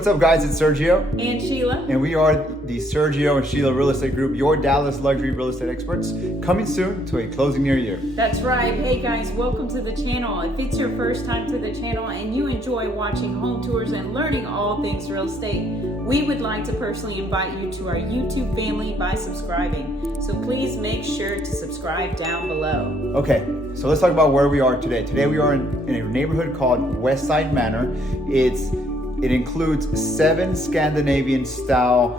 what's up guys? It's Sergio and Sheila, and we are the Sergio and Sheila Real Estate Group, your Dallas luxury real estate experts, coming soon to a closing near you. That's right. Hey guys, welcome to the channel. If it's your first time to the channel and you enjoy watching home tours and learning all things real estate, we would like to personally invite you to our YouTube family by subscribing. So please make sure to subscribe down below. Okay, so let's talk about where we are today. Today we are in a neighborhood called Westside Manor. It includes 7 Scandinavian style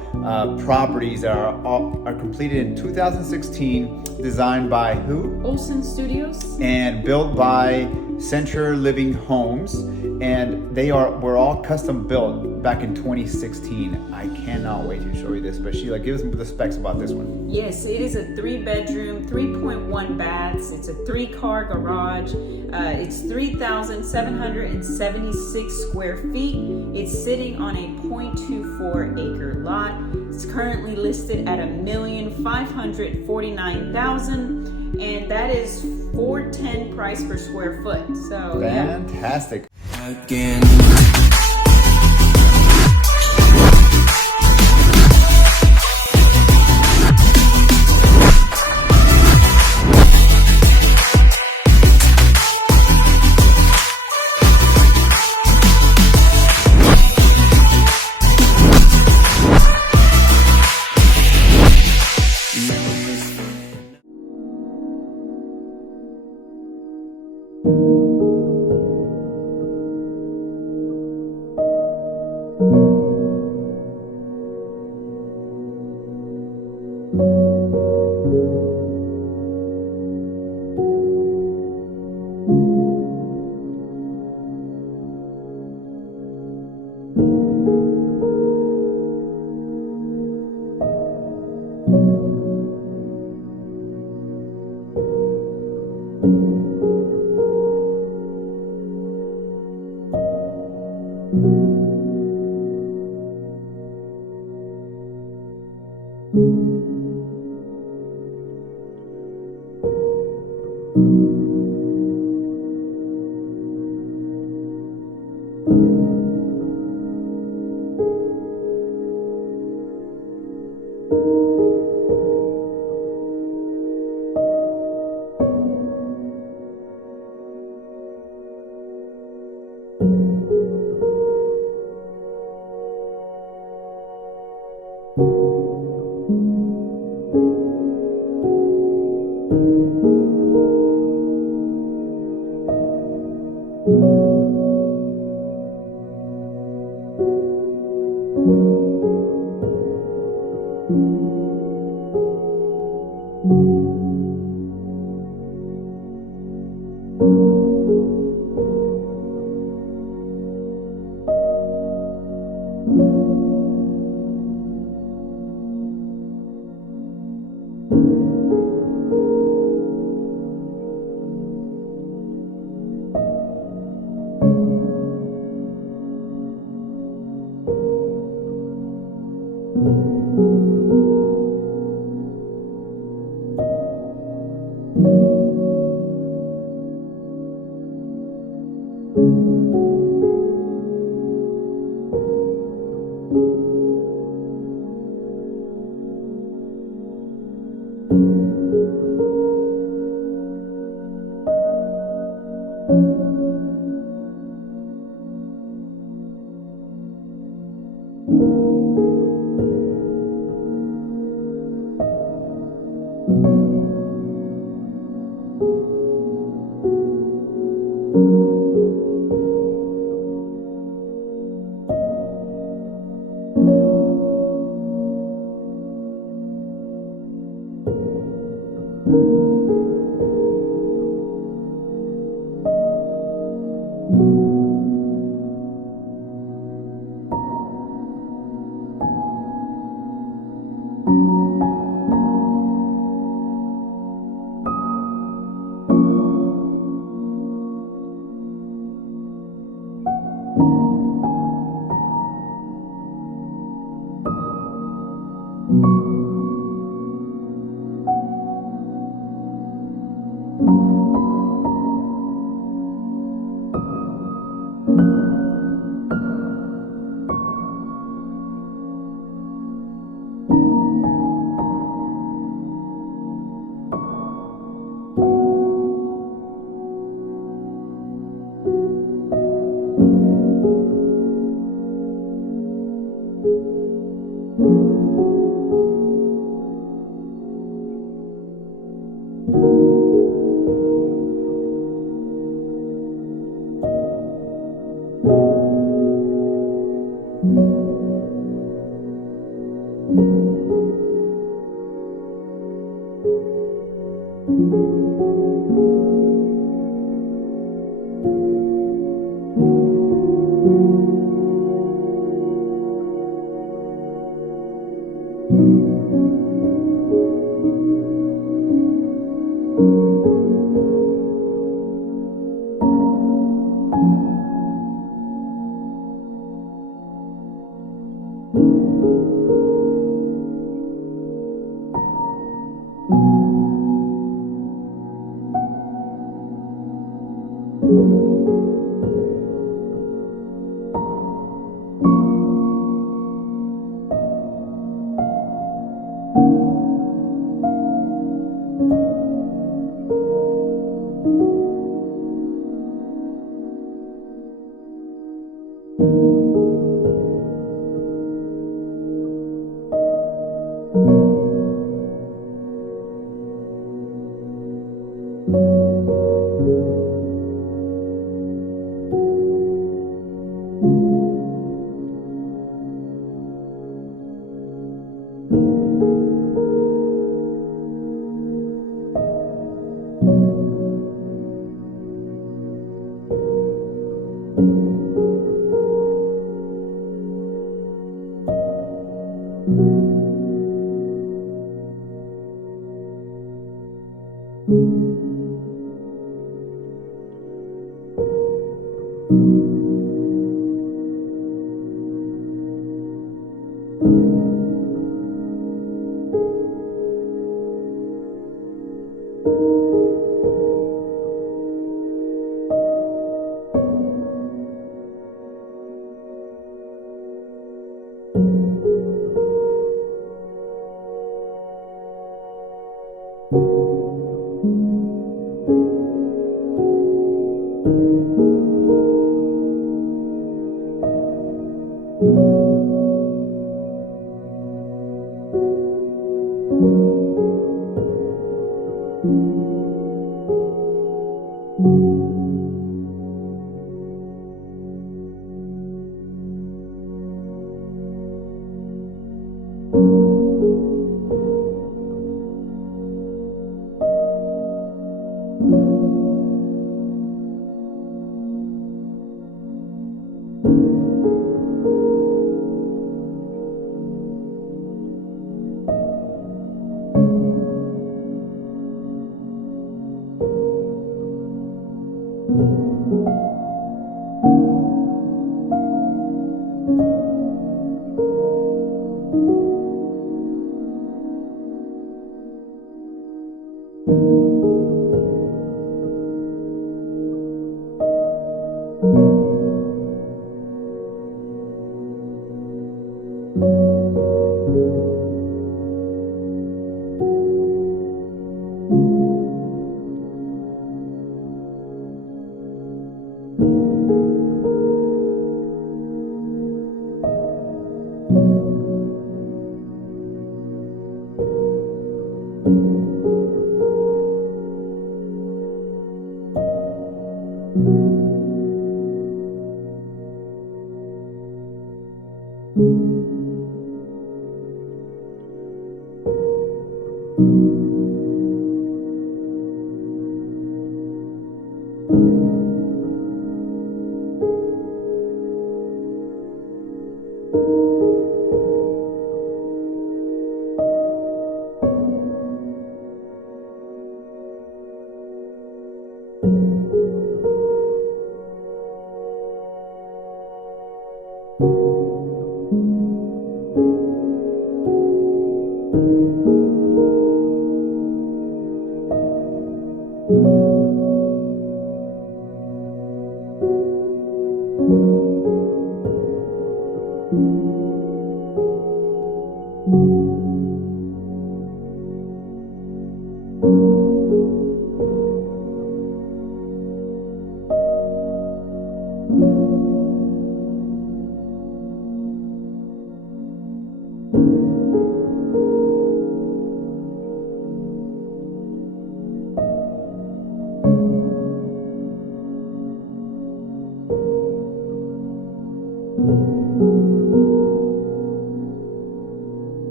properties that are completed in 2016, designed by who? Olsen Studios. And built by Century Living Homes, and were all custom built back in 2016. I cannot wait to show you this, but Sheila, give us the specs about this one. Yes, it is a 3-bedroom, 3.1 baths. It's a 3-car garage. It's 3,776 square feet. It's sitting on a 0.24 acre lot. It's currently listed at $1,549,000, and that is $410 price per square foot. So fantastic. Again.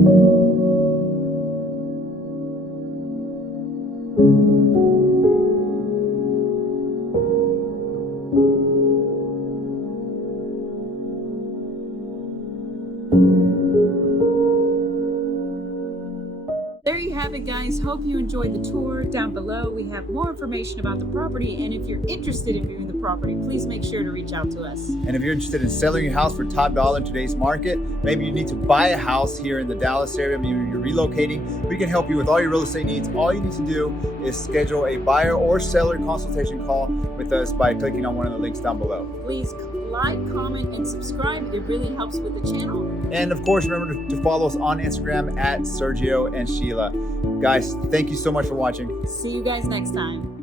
There you have it, guys. Hope you enjoyed the tour. Down below we have more information about the property, and if you're interested in viewing the property, please make sure to reach out to us. And if you're interested in selling your house for top dollar in today's market, maybe you need to buy a house here in the Dallas area, maybe you're relocating, we can help you with all your real estate needs. All you need to do is schedule a buyer or seller consultation call with us by clicking on one of the links down below. Please like, comment, and subscribe. It really helps with the channel. And of course, remember to follow us on Instagram at Sergio and Sheila. Guys, thank you so much for watching. See you guys next time.